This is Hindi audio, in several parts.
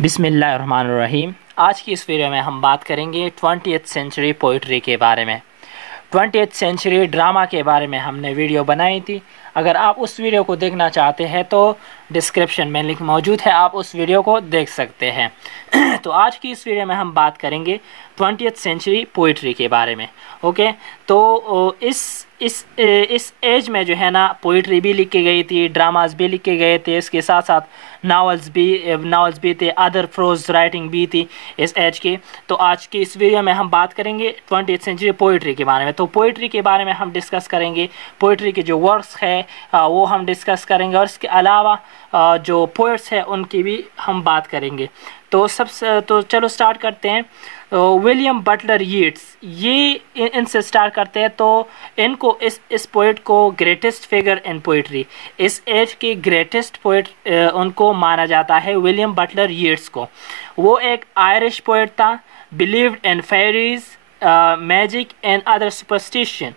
बिस्मिल्लाहिर्रहमानिर्रहीम। आज की इस वीडियो में हम बात करेंगे 20th सेंचुरी पोइट्री के बारे में। 20th सेंचुरी ड्रामा के बारे में हमने वीडियो बनाई थी। अगर आप उस वीडियो को देखना चाहते हैं तो डिस्क्रिप्शन में लिंक मौजूद है, आप उस वीडियो को देख सकते हैं। तो आज की इस वीडियो में हम बात करेंगे 20th सेंचुरी पोइट्री के बारे में। ओके, तो इस एज में जो है ना पोइट्री भी लिखी गई थी, ड्रामास भी लिखे गए थे, इसके साथ साथ नावल्स भी थे, अदर प्रोज राइटिंग भी थी इस एज की। तो आज की इस वीडियो में हम बात करेंगे 20th सेंचुरी पोइट्री के बारे में। तो पोइट्री के बारे में हम डिस्कस करेंगे, पोइट्री के जो वर्क्स है वो हम डिस्कस करेंगे, और इसके अलावा जो पोइट्स हैं उनकी भी हम बात करेंगे। तो चलो स्टार्ट करते हैं। विलियम बटलर यीट्स, ये इनसे स्टार्ट करते हैं। तो इनको इस पोइट को ग्रेटेस्ट फिगर इन पोइट्री, इस एज के ग्रेटेस्ट पोइट उनको माना जाता है, विलियम बटलर यीट्स को। वो एक आयरिश पोइट था, believed in fairies, magic and other superstition.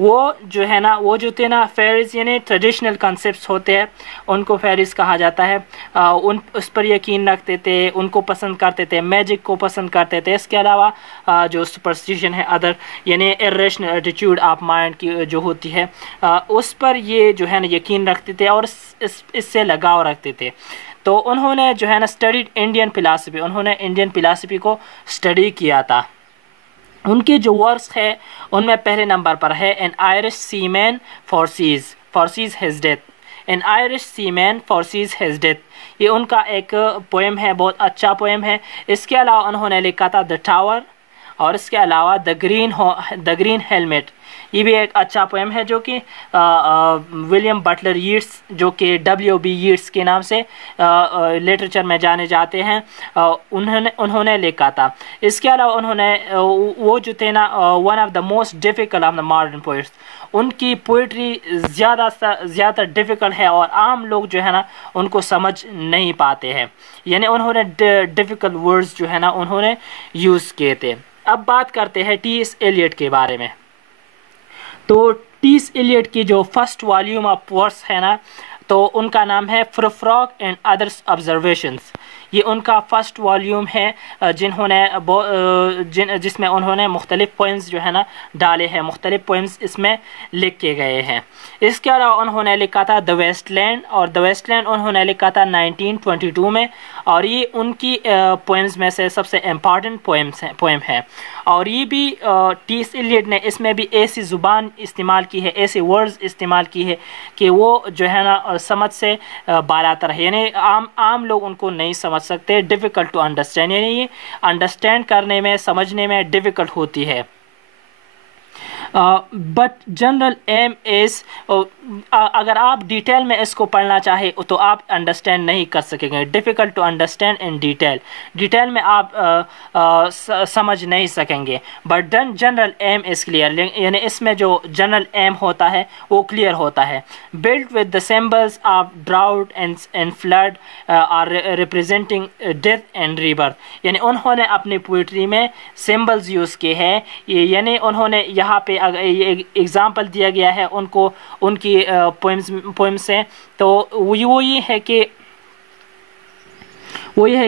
वो जो है ना, वो जो थे ना फेरीज, यानी ट्रेडिशनल कॉन्सेप्ट्स होते हैं, उनको फेरीज कहा जाता है। उस पर यकीन रखते थे, उनको पसंद करते थे, मैजिक को पसंद करते थे। इसके अलावा जो सुपरस्टिशन है, अदर यानी इरेशनल एटीट्यूड ऑफ माइंड की जो होती है, उस पर ये जो है ना यकीन रखते थे और इससे लगाव रखते थे। तो उन्होंने जो है ना स्टडीड इंडियन फिलासफी, उन्होंने इंडियन फिलासफी को स्टडी किया था। उनके जो वर्क्स है उनमें पहले नंबर पर है an Irish airman foresees his death, an Irish airman foresees his death. ये उनका एक पोएम है, बहुत अच्छा पोएम है। इसके अलावा उन्होंने लिखा था द टावर, और इसके अलावा द ग्रीन हेलमेट, ये भी एक अच्छा पोएम है जो कि विलियम बटलर यीट्स, जो कि W.B. यीट्स के नाम से लिटरेचर में जाने जाते हैं, उन्होंने लिखा था। इसके अलावा उन्होंने वो जो थे ना one of the most difficult of the modern poets, उनकी पोइट्री ज़्यादा डिफ़िकल्ट है और आम लोग जो है ना उनको समझ नहीं पाते हैं, यानी उन्होंने डिफ़िकल्ट वर्ड्स जो है ना उन्होंने यूज़ किए थे। अब बात करते हैं T.S. एलियट के बारे में। तो T.S. एलियट की जो फर्स्ट वॉल्यूम ऑफ वर्क्स है ना, तो उनका नाम है फ्रॉग एंड अदर्स ऑब्जर्वेशंस। ये उनका फर्स्ट वॉल्यूम है जिसमें उन्होंने मुख्तलिफ पोएम्स जो है ना डाले हैं, मुख्तलिफ पोएम्स इसमें लिख के गए हैं। इसके अलावा उन्होंने लिखा था द वेस्टलैंड, और द वेस्टलैंड उन्होंने लिखा था 1922 में, और ये उनकी पोएम्स में से सबसे इम्पॉर्टेंट पोएम है। और ये भी T.S. एलियट ने इसमें भी ऐसी ज़ुबान इस्तेमाल की है, ऐसे वर्ड्स इस्तेमाल की है कि वो जो है ना समझ से बालातर है, यानी आम लोग उनको नहीं समझ सकते, डिफ़िकल्ट टू अंडरस्टैंड, यानी ये अंडरस्टैंड करने में, समझने में डिफ़िकल्ट होती है। बट जनरल एम इज़, अगर आप डिटेल में इसको पढ़ना चाहे तो आप अंडरस्टैंड नहीं कर सकेंगे, difficult to understand in detail में आप समझ नहीं सकेंगे। But general aim is clear, यानी इसमें जो जनरल एम होता है वो क्लियर होता है। Built with the symbols of drought and flood are representing death and rebirth, यानी उन्होंने अपनी पोइट्री में सिम्बल्स यूज़ किए हैं, यानी उन्होंने यहाँ पे ये एग्ज़ाम्पल दिया गया है उनको, उनकी पोएम से। तो वो ये है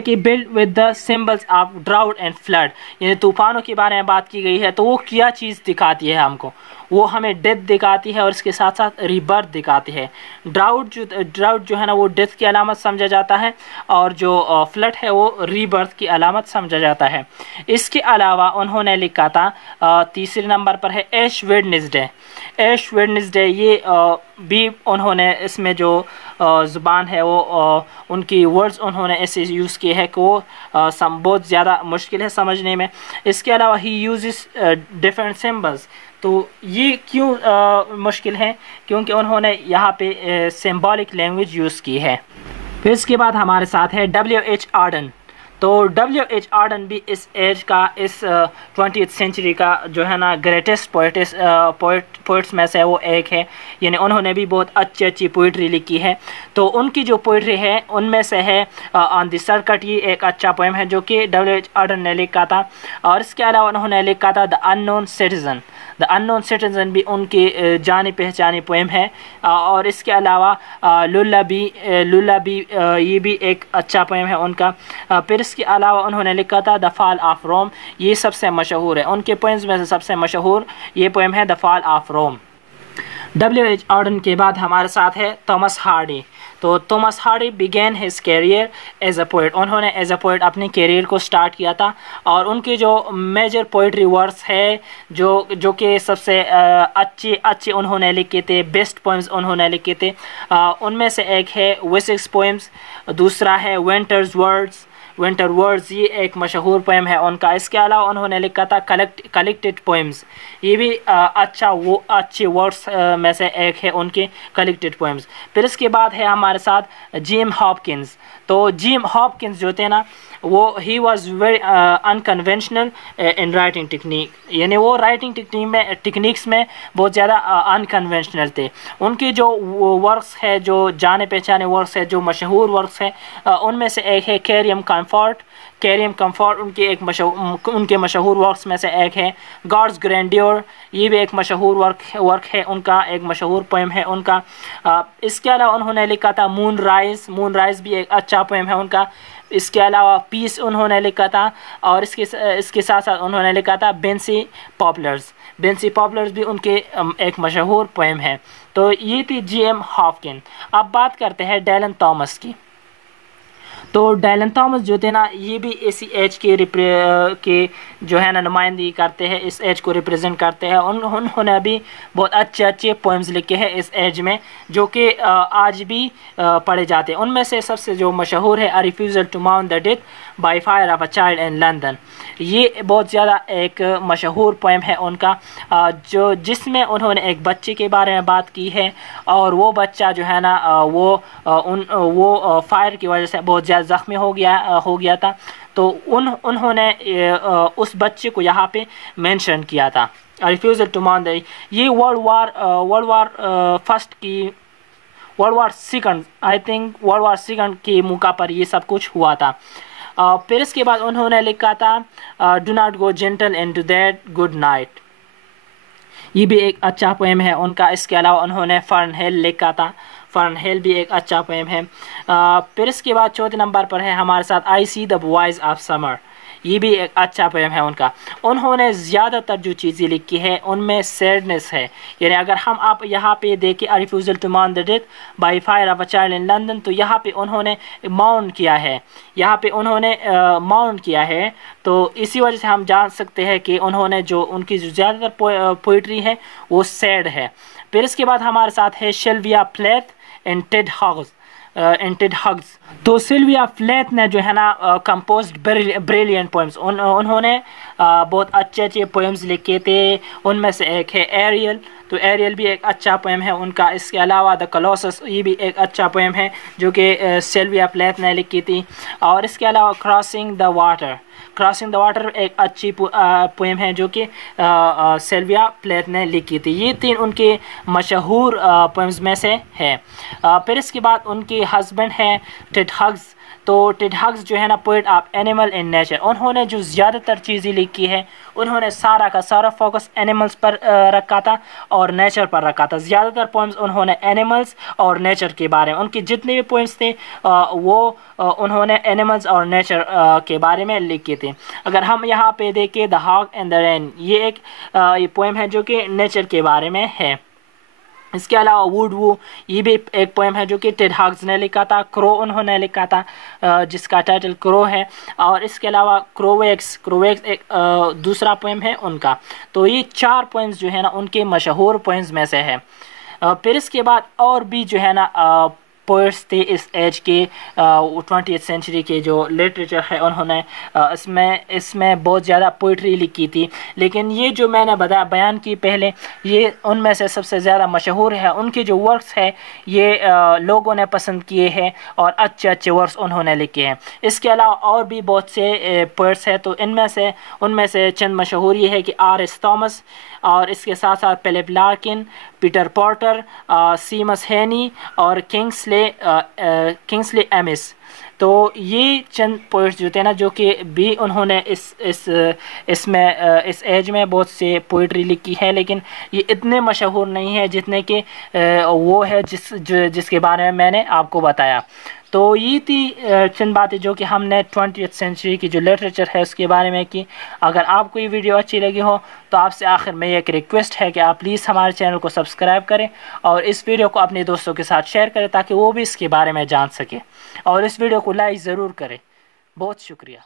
कि build with the symbols of drought and flood, यानी तूफ़ानों के बारे में बात की गई है। तो वो क्या चीज़ दिखाती है हमको, वो हमें डेथ दिखाती है और इसके साथ साथ रीबर्थ दिखाती है। ड्राउट जो है ना वो डेथ की अलामत समझा जाता है, और जो फ्लड है वो रीबर्थ की अलामत समझा जाता है। इसके अलावा उन्होंने लिखा था तीसरे नंबर पर है ऐश वेडनेसडे। ये भी उन्होंने इसमें जो ज़ुबान है वो उनकी वर्ड्स उन्होंने ऐसे यूज़ किए हैं कि वो बहुत ज़्यादा मुश्किल है समझने में। इसके अलावा ही यूज़ेस डिफरेंट सिम्बल्स, तो ये क्यों मुश्किल है, क्योंकि उन्होंने यहाँ पे सिम्बॉलिक लैंग्वेज यूज़ की है। फिर इसके बाद हमारे साथ है W.H. आर्डन। तो W.H. ऑर्डन भी इस एज का, इस 20th सेंचुरी का जो है ना ग्रेटेस्ट पोइट्स में से वो एक है। यानी उन्होंने भी बहुत अच्छी अच्छी पोइट्री लिखी है। तो उनकी जो पोइट्री है उनमें से है ऑन द सर्किट, ये एक अच्छा पोएम है जो कि W.H. ऑर्डन ने लिखा था। और इसके अलावा उन्होंने लिखा था the unknown citizen. The unknown citizen भी उनकी जानी पहचानी पोएम है। और इसके अलावा लुल्लाबी ये भी एक अच्छा पोएम है उनका। फिर इसके अलावा उन्होंने लिखा था द फॉल ऑफ रोम, ये सबसे मशहूर है। उनके पोएम्स में से सबसे मशहूर ये पोएम है the fall of Rome. W.H. Auden के बाद हमारे साथ है थॉमस हार्डी। तो Thomas Hardy began his career as a poet. उन्होंने एज अ पोइट अपने कैरियर को स्टार्ट किया था। और उनके जो मेजर पोइट्री वर्क्स है जो कि सबसे अच्छे उन्होंने लिखे थे, बेस्ट पोएम्स उन्होंने लिखे थे, उनमें से एक है वेसेक्स पोएम्स, दूसरा है विंटर वर्ड्स, ये एक मशहूर पोएम है उनका। इसके अलावा उन्होंने लिखा था कलेक्टेड पोएम्स, ये भी अच्छे वर्ड्स में से एक है उनके कलेक्टेड पोएम्स। फिर इसके बाद है हमारे साथ जिम हॉपकिंस। तो जिम हॉपकिंस जो थे ना वो he was very unconventional in writing technique, यानी वो राइटिंग टेक्निक्स में बहुत ज़्यादा अनकन्वेंशनल थे। उनके जो वर्क्स है, जो जाने पहचाने वर्क्स है, जो मशहूर वर्क्स है, उनमें से एक है कैरियम कंफर्ट उनके मशहूर वर्क्स में से एक है। गॉड्स ग्रैंडियर, ये भी एक मशहूर वर्क है उनका, एक मशहूर पोएम है उनका। इसके अलावा उन्होंने लिखा था मून राइज भी एक अच्छा पोएम है उनका। इसके अलावा पीस उन्होंने लिखा था। और इसके साथ साथ उन्होंने लिखा था बेंसी पॉपुलर्स भी उनके एक मशहूर पोएम है। तो ये थी J.M. हॉपकिन। अब बात करते हैं डैलन थॉमस की। तो डैलन थॉमस जो थे ना ये भी इसी एज के जो है ना नुमाइंदगी करते हैं, इस एज को रिप्रेजेंट करते हैं। उन्होंने भी बहुत अच्छे पोएम्स लिखे हैं इस एज में, जो कि आज भी पढ़े जाते हैं। उनमें से सबसे जो मशहूर है अ रिफ्यूजल टू माउंट the death by fire of a child in London. ये बहुत ज़्यादा एक मशहूर पोएम है उनका, जिसमें उन्होंने एक बच्चे के बारे में बात की है। और वो बच्चा जो है ना वो फायर की वजह से बहुत ज़्यादा ज़ख्मी हो गया था। तो उन्होंने उस बच्चे को यहाँ पे मेंशन किया था। रिफ्यूजल टू माउंट द, ये वर्ल्ड वार सेकंड के मौका पर ये सब कुछ हुआ था। फिर इसके बाद उन्होंने लिखा था do not go gentle into that good night, ये भी एक अच्छा पोएम है उनका। इसके अलावा उन्होंने फर्नहेल लिखा था, फर्नहेल भी एक अच्छा पोएम है। फिर इसके बाद चौथे नंबर पर है हमारे साथ I see the voice of summer, ये भी एक अच्छा पोएम है उनका। उन्होंने ज़्यादातर जो चीज़ें लिखी है उनमें सैडनेस है, यानी अगर हम आप यहाँ पे देखें अ रिफ्यूजल टू माउंट the death by fire of a child in London, तो यहाँ पे उन्होंने माउंट किया है। तो इसी वजह से हम जान सकते हैं कि उन्होंने जो उनकी जो ज़्यादातर पोइट्री है वो सैड है। फिर इसके बाद हमारे साथ है सिल्विया प्लेथ एंड टेड हग्स। तो सिल्विया प्लेथ ने जो है ना कंपोज्ड ब्रिलियंट पोएम्स, उन्होंने बहुत अच्छे पोएम्स लिखे थे। उनमें से एक है एरियल, तो एरियल भी एक अच्छा पोएम है उनका। इसके अलावा द कॉलोसस, ये भी एक अच्छा पोएम है जो कि सिल्विया प्लेथ ने लिखी थी। और इसके अलावा क्रॉसिंग द वाटर एक अच्छी पोएम है जो कि सिल्विया प्लेथ ने लिखी थी। ये तीन उनके मशहूर पोएम्स में से है। फिर इसके बाद उनके हस्बैंड हैं टेड हग्स। तो टेड हग्स जो है ना poet of animal in nature, उन्होंने जो ज़्यादातर चीज़ें लिखी है उन्होंने सारा का सारा फोकस एनिमल्स पर रखा था और नेचर पर रखा था। ज़्यादातर पोएम्स उन्होंने एनिमल्स और नेचर के बारे में, उनके जितने भी पोएम्स थे उन्होंने एनिमल्स और नेचर के बारे में लिखे थे। अगर हम यहाँ पे देखें the hawk and the wren, ये एक पोएम है जो कि नेचर के बारे में है। इसके अलावा वुड, ये भी एक पोएम है जो कि टेड हग्स ने लिखा था। क्रो उन्होंने लिखा था जिसका टाइटल क्रो है। और इसके अलावा क्रोवेक्स एक दूसरा पोएम है उनका। तो ये 4 पोएम्स जो है ना उनके मशहूर पोएम्स में से है। फिर इसके बाद और भी जो है ना पोइट्स थे इस एज के 20th सेंचुरी के जो लिटरेचर है उन्होंने इसमें बहुत ज़्यादा पोइट्री लिखी थी। लेकिन ये जो मैंने बयान की पहले, ये उनमें से सबसे ज़्यादा मशहूर है। उनके जो वर्क्स है ये लोगों ने पसंद किए हैं और अच्छे अच्छे वर्क्स उन्होंने लिखे हैं। इसके अलावा और भी बहुत से पोइट्स हैं, तो उनमें से चंद मशहूर ये है कि R.S. थॉमस, और इसके साथ साथ फिलिप लार्किन, पीटर पोर्टर, सीमस हेनी और किंग्सले एमिस। तो ये चंद पोइट्स जो थे ना, जो कि भी उन्होंने इस एज में बहुत से पोइट्री लिखी है, लेकिन ये इतने मशहूर नहीं है जितने कि वो है जिसके बारे में मैंने आपको बताया। तो ये थी चंद बातें जो कि हमने 20th सेंचुरी की जो लिटरेचर है उसके बारे में की। अगर आपको ये वीडियो अच्छी लगी हो तो आपसे आखिर में एक रिक्वेस्ट है कि आप प्लीज़ हमारे चैनल को सब्सक्राइब करें और इस वीडियो को अपने दोस्तों के साथ शेयर करें ताकि वो भी इसके बारे में जान सके, और इस वीडियो को लाइक ज़रूर करें। बहुत शुक्रिया।